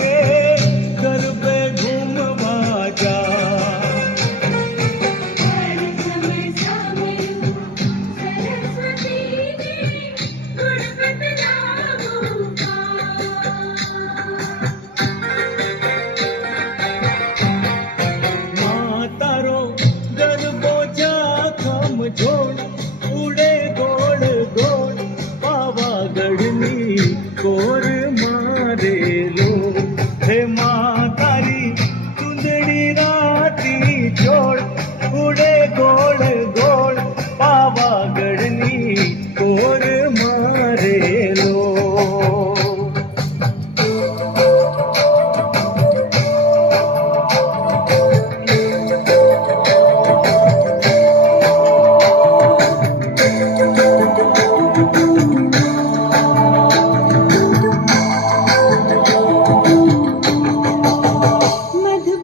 के गरबे घूमवा जा। तारो गरबो जाखम जोड़ उड़े गोड़ गोड़ पावागढ़नी कोर मारे लो हे